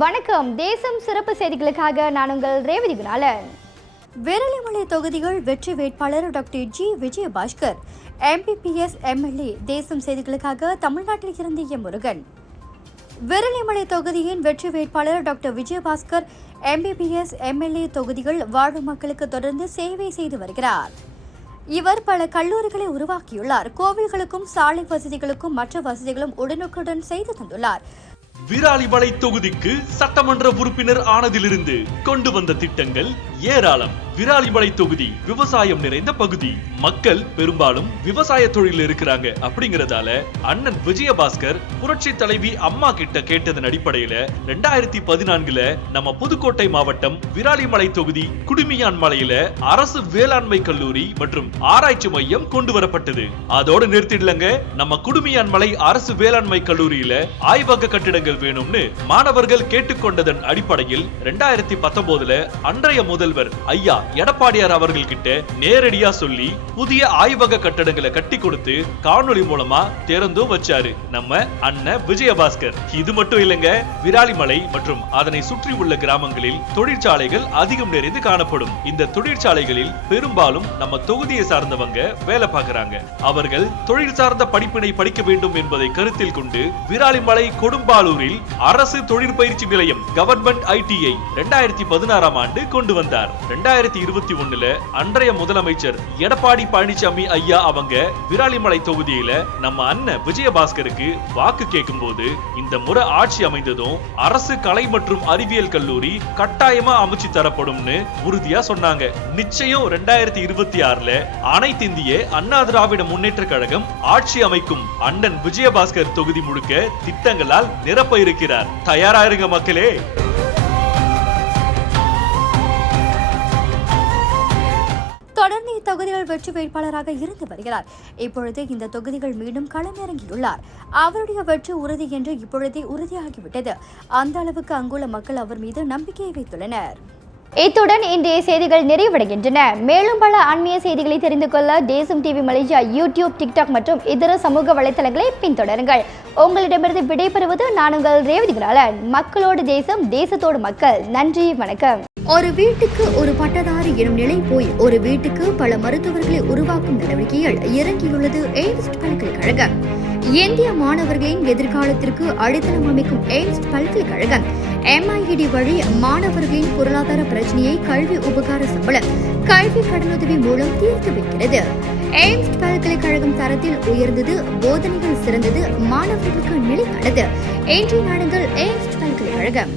வணக்கம். தேசம் சிறப்பு செய்திகளுக்காக நான் உங்கள் ரேவதி குணாலன். விரலிமலை தொகுதிகள் வெற்றி வேட்பாளர் doctor G Vijayabaskar, MPPS MLA. தேசம் செய்திகளுக்காக தமிழ்நாட்டில் இருந்து எம் முருகன். விரலிமலை தொகுதியின் வெற்றி வேட்பாளர் டாக்டர் விஜயபாஸ்கர் MPPS MLA தொகுதிகள் வாழும் மக்களுக்கு தொடர்ந்து சேவை செய்து வருகிறார். இவர் பல கல்லூரிகளை உருவாக்கியுள்ளார். கோவில்களுக்கும் சாலை வசதிகளுக்கும் மற்ற வசதிகளும் உடனுக்குடன் செய்து தந்துள்ளார். விராலிமலை தொகுதிக்கு சட்டமன்ற உறுப்பினர் ஆனதிலிருந்து கொண்டு வந்த திட்டங்கள் ஏராளம். விராலிமலை தொகுதி விவசாயம் நிறைந்த பகுதி. மக்கள் பெரும்பாலும் விவசாய தொழில் இருக்கிறாங்க. அப்படிங்கறதால அண்ணன் விஜயபாஸ்கர் புரட்சி தலைவி அம்மா கிட்ட கேட்டதன் அடிப்படையில 2014 நம்ம புதுக்கோட்டை மாவட்டம் விராலிமலை தொகுதி குடுமியான் மலையில அரசு வேளாண்மை கல்லூரி மற்றும் ஆராய்ச்சி மையம் கொண்டு வரப்பட்டது. அதோடு நிறுத்திடலங்க. நம்ம குடுமியான் மலை அரசு வேளாண்மை கல்லூரியில ஆய்வக கட்டிடங்கள் வேணும்னு மாணவர்கள் கேட்டுக்கொண்டதன் அடிப்படையில் 2019 அன்றைய முதல்வர் ஐயா எடப்பாடியார் அவர்கள் கிட்ட நேரடியா சொல்லி புதிய ஆய்வக கட்டடங்களை கட்டி கொடுத்து காணொலி மூலமா திறந்தும் வச்சாரு நம்ம அண்ணன் விஜயபாஸ்கர். இது மட்டும் இல்லங்க, விராலிமலை மற்றும் அதனை சுற்றி உள்ள கிராமங்களில் தொழிற்சாலைகள் அதிகம் நிறைந்து காணப்படும். இந்த தொழிற்சாலைகளில் பெரும்பாலும் நம்ம தொகுதியை சார்ந்தவங்க வேலை பார்க்கறாங்க. அவர்கள் தொழில் சார்ந்த படிப்பினை படிக்க வேண்டும் என்பதை கருத்தில் கொண்டு விராலிமலை கொடும்பாலூரில் அரசு தொழிற்பயிற்சி நிலையம் கவர்மெண்ட் ITI 2016 ஆண்டு கொண்டு வந்தார். 2021 அன்றைய முதலமைச்சர் எடப்பாடி பழனிசாமி ஐயா அவங்க விராலிமலை தொகுதியில நம்ம அண்ணன் விஜயபாஸ்கருக்கு வாக்கு கேட்கும் போது இந்த முறை ஆட்சி அமைந்ததும் அரசு கலை மற்றும் அறிவியல் கல்லூரி கட்டாயமா அமைச்சு தரப்படும்னு உறுதியா சொன்னாங்க. நிச்சயம் 2026 அனைத்து இந்திய அண்ணா திராவிட முன்னேற்ற கழகம் ஆட்சி அமைக்கும். அண்ணன் விஜயபாஸ்கர் தொகுதி முழுக்க திட்டங்களால் நிரப்ப இருக்கிறார். தயாராயிருங்க மக்களே. தொடர்ந்து இத்தொகுதிகள் வெற்றி வேட்பாளராக இருந்து வருகிறார். இப்பொழுது இந்த தொகுதிகள் மீண்டும் களமிறங்கியுள்ளார். அவருடைய வெற்றி உறுதி என்று இப்பொழுதே உறுதியாகிவிட்டது. அந்த அளவுக்கு அங்குள்ள மக்கள் அவர் மீது நம்பிக்கையை வைத்துள்ளனர். இத்துடன் இன்றைய செய்திகள் நிறைவடைகின்றன. மேலும் பல ஆன்மீக செய்திகளை தெரிந்து கொள்ள தேசம் டிவி மலேசியா யூடியூப், டிக்டாக் மற்றும் இதர சமூக வலைதளங்களை பின்தொடருங்கள். உங்களிடமிருந்து விடைபெறுவது நான் உங்கள் ரேவதி குணாலன். மக்களோடு தேசம், தேசத்தோடு மக்கள். நன்றி, வணக்கம். ஒரு வீட்டுக்கு ஒரு பட்டதாரி எனும் நிலை போய் ஒரு வீட்டுக்கு பல மருத்துவர்களை உருவாக்கும் நடவடிக்கையில் இறங்கியுள்ளது எய்ம்ஸ் பல்கலைக்கழகம். இந்திய மாணவர்களின் எதிர்காலத்திற்கு அடித்தளம் அமைக்கும் எய்ம்ஸ் பல்கலைக்கழகம் MIED வழி மாணவர்களின் பொருளாதார பிரச்சனையை கல்வி உபகார சம்பளம், கல்வி கடனுதவி மூலம் தீர்த்து வைக்கிறது. எய்ம்ஸ் பல்கலைக்கழகம் தரத்தில் உயர்ந்தது, போதனைகள் சிறந்தது, மாணவர்களுக்கு நிலையானது. இன்றைய நாடுகள் எய்ம்ஸ் பல்கலைக்கழகம்.